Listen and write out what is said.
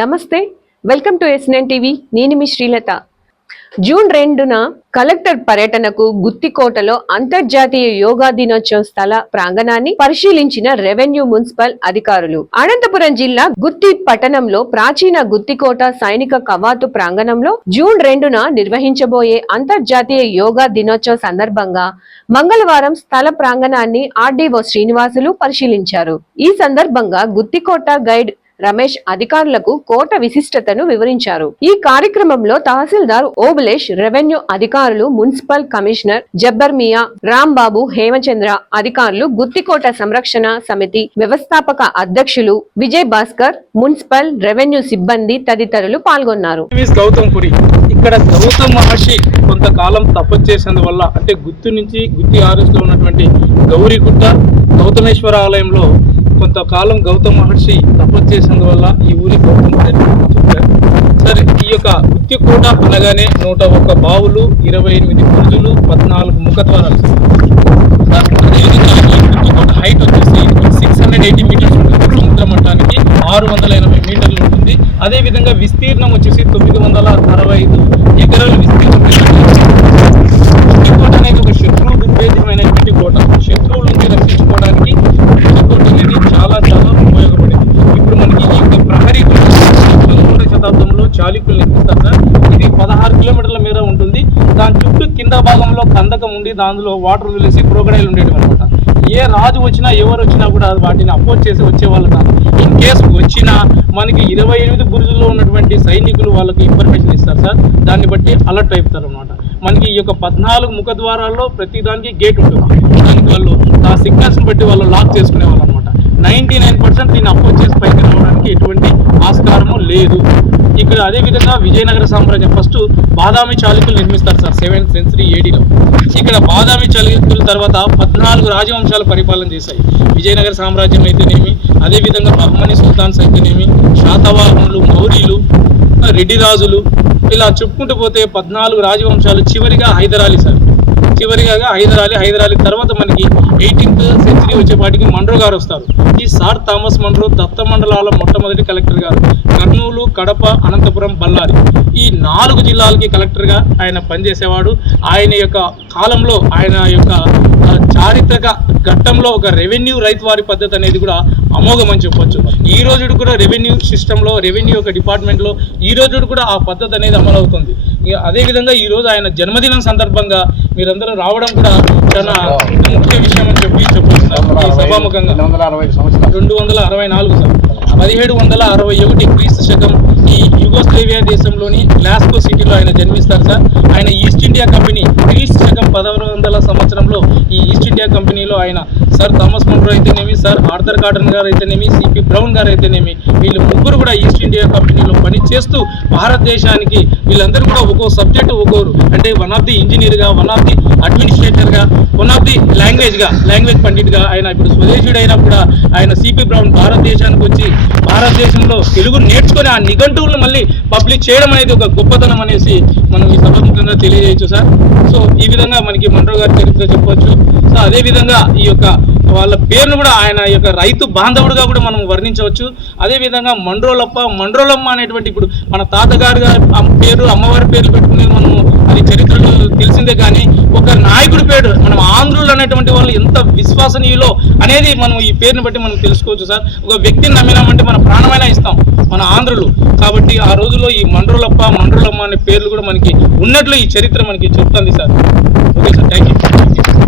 నమస్తే welcome to S TV. నేను మీ శ్రీలత. జూన్ రెండున కలెక్టర్ పర్యటనకు గుత్తికోటలో అంతర్జాతీయ యోగా దినోత్సవ స్థల ప్రాంగణాన్ని పరిశీలించిన రెవెన్యూ మున్సిపల్ అధికారులు. అనంతపురం జిల్లా గుత్తి పట్టణంలో ప్రాచీన గుత్తికోట సైనిక కవాతు ప్రాంగణంలో జూన్ రెండున నిర్వహించబోయే అంతర్జాతీయ యోగా దినోత్సవ సందర్భంగా మంగళవారం స్థల ప్రాంగణాన్ని ఆర్డీఓ శ్రీనివాసులు పరిశీలించారు. ఈ సందర్భంగా గుత్తికోట గైడ్ రమేష్ అధికారులకు కోట విశిష్టతను వివరించారు. ఈ కార్యక్రమంలో తహసీల్దార్ ఓబులేష్ రెవెన్యూ అధికారులు మున్సిపల్ కమిషనర్ జబ్బర్ మియా రాంబాబు హేమచంద్ర అధికారులు గుత్తికోట సంరక్షణ సమితి వ్యవస్థాపక అధ్యక్షులు విజయ్ భాస్కర్ మున్సిపల్ రెవెన్యూ సిబ్బంది తదితరులు పాల్గొన్నారు. ఇక్కడ గౌతమ్ మహర్షి కొంతకాలం తపస్సు చేసినందువల్ల అంటే గుత్తు నుంచి గుత్తి ఆర్ఎస్ ఉన్నటువంటి గౌరీగుట్ట గౌతమేశ్వర ఆలయంలో కొంతకాలం గౌతమ్ మహర్షి తపస్సు చేసినందువల్ల ఈ ఊరి గౌతమ్ చెప్పారు సరే ఈ యొక్క గుత్తి కూట అనగానే నూట ఒక్క బావులు ఇరవై ఎనిమిది బురుజులు పద్నాలుగు ముఖద్వారాలు. హైట్ వచ్చేసి సిక్స్ హండ్రెడ్ ఎయిటీ మీటర్స్ ఉంటుంది. సముద్ర మట్టానికి ఆరు వందల ఎనభై మీటర్లు ఉంటుంది. అదే విధంగా విస్తీర్ణం వచ్చేసి తొమ్మిది వందల అరవై ఐదు ఎకరాల విస్తీర్ణం గుత్తి కోట అనేది ఒక శత్రువు దుర్భేద్యమైనటువంటి కోట శత్రువుల నుంచి రక్షించుకోవడానికి గుత్తి కోట అనేది చాలా చాలా ఉపయోగపడింది ఇప్పుడు మనకి ఈ యొక్క ప్రహరీ గోడ పదమూడవ శతాబ్దంలో చాళుక్యులు నిర్మిస్తారు సార్ ఇది పదహారు కిలోమీటర్ల మేర ఉంటుంది. దాని చుట్టూ కింద భాగంలో కందకం ఉండి దానిలో వాటర్ వదిలేసి క్రోకడైల్ ఉండేవి అనమాట ఏ రాజు వచ్చినా ఎవరు వచ్చినా కూడా వాటిని అపోజ్ చేసి వచ్చేవాళ్ళు కాదు. ఇన్ కేసు వచ్చినా మనకి ఇరవై ఎనిమిది బురుజుల్లో ఉన్నటువంటి సైనికులు వాళ్ళకి ఇన్ఫర్మేషన్ ఇస్తారు సార్. దాన్ని బట్టి అలర్ట్ అయిపోతారు అనమాట మనకి ఈ యొక్క పద్నాలుగు ముఖద్వారాల్లో ప్రతి దానికి గేట్ ఉంటుంది. దానికి వాళ్ళు ఆ సిగ్నల్స్ని బట్టి వాళ్ళు లాక్ చేసుకునే వాళ్ళు అనమాట నైంటీ నైన్ పర్సెంట్ దీన్ని అపోజ్ చేసి పైకి రావడానికి ఎటువంటి ఆస్కారము లేదు. ఇక్కడ అదేవిధంగా విజయనగర సామ్రాజ్యం. ఫస్ట్ బాదామి చాళుక్యులు నిర్మిస్తారు సార్ సెవెంత్ సెంచరీ ఏడీలో ఇక్కడ బాదామి చాళుక్యుల తర్వాత పద్నాలుగు రాజవంశాలు పరిపాలన చేశాయి. విజయనగర సామ్రాజ్యం అయితేనేమి అదే విధంగా బహ్మని సుల్తాన్స్ అయితేనేమి శాతవాహనులు మౌర్యులు రెడ్డి రాజులు ఇలా చెప్పుకుంటూ పోతే పద్నాలుగు రాజవంశాలు చివరిగా హైదరాలీ సార్. చివరిగా హైదరాలీ హైదరాలీ తర్వాత మనకి ఎయిటీన్త్ సెంచరీ వచ్చేపాటికి మండ్రో గారు వస్తారు. ఈ సార్ థామస్ మండ్రో దత్త మండలాల మొట్టమొదటి కలెక్టర్ గారు. కర్నూలు కడప అనంతపురం బళ్ళారి. ఈ నాలుగు జిల్లాలకి కలెక్టర్గా ఆయన పనిచేసేవాడు. ఆయన యొక్క కాలంలో ఆయన యొక్క చారిత్రక ఘట్టంలో ఒక రెవెన్యూ రైతు వారి పద్ధతి అనేది కూడా అమోఘం అని చెప్పొచ్చు. ఈ రోజు కూడా రెవెన్యూ సిస్టంలో రెవెన్యూ యొక్క డిపార్ట్మెంట్లో ఈ రోజు కూడా ఆ పద్ధతి అనేది అమలు అవుతుంది ఇక అదేవిధంగా ఈ రోజు ఆయన జన్మదినం సందర్భంగా మీరందరూ రావడం కూడా చాలా ముఖ్య విషయం అని చెప్పి చెప్పొచ్చు. సభాముఖంగా రెండు వందల అరవై నాలుగు సార్. పదిహేడు వందల అరవై ఒకటి క్రీస్తు శకం ఈ యుగోస్లేవియా దేశంలోని గ్లాస్కో సిటీలో ఆయన జన్మిస్తారు సార్. ఆయన ఈస్ట్ ఇండియా కంపెనీ క్రీస్తు శకం పదహారు వందల సంవత్సరంలో ఈ ఇండియా కంపెనీలో ఆయన సార్ థామస్ మండ్రో అయితేనేమి సార్ ఆర్థర్ కాటన్ గారు అయితేనేమి సిపి బ్రౌన్ గారు అయితేనేమి వీళ్ళు ముగ్గురు కూడా ఈస్ట్ ఇండియా కంపెనీలో పని చేస్తూ భారతదేశానికి వీళ్ళందరూ కూడా ఒక్కో సబ్జెక్ట్ ఒక్కోరు అంటే వన్ ఆఫ్ ది ఇంజనీర్గా వన్ ఆఫ్ ది గా వన్ ఆఫ్ ది లాంగ్వేజ్గా లాంగ్వేజ్ పండిట్గా ఆయన ఇప్పుడు స్వదేశుడు అయినప్పుడు కూడా ఆయన సిపి బ్రౌన్ భారతదేశానికి వచ్చి భారతదేశంలో తెలుగు నేర్చుకొని ఆ నిఘంటువులను మళ్ళీ పబ్లిక్ చేయడం అనేది ఒక గొప్పతనం అనేసి మనం ఈ సభముఖంగా తెలియజేయచ్చు సార్. సో ఈ విధంగా మనకి మండ్రో గారి చరిత్ర చెప్పవచ్చు సో అదే విధంగా ఈ యొక్క వాళ్ళ పేరును కూడా ఆయన యొక్క రైతు బాంధవుడుగా కూడా మనం వర్ణించవచ్చు. అదే విధంగా మండ్రోలప్ప మండ్రోలమ్మ అనేటువంటి ఇప్పుడు మన తాతగారు అమ్మ పేరు అమ్మవారి పేర్లు పెట్టుకునేది మనం అది చరిత్రలో తెలిసిందే కానీ ఒక నాయకుడి పేరు మనం ఆంధ్రులు అనేటువంటి వాళ్ళు ఎంత విశ్వసనీయులో అనేది మనం ఈ పేరుని బట్టి మనం తెలుసుకోవచ్చు సార్. ఒక వ్యక్తిని నమ్మినామంటే మన ప్రాణమైనా ఇస్తాం మన ఆంధ్రులు. కాబట్టి ఆ రోజుల్లో ఈ మండ్రులప్ప మండ్రులమ్మ అనే పేర్లు కూడా మనకి ఉన్నట్లు ఈ చరిత్ర మనకి చెప్తుంది sir. Okay sir thank you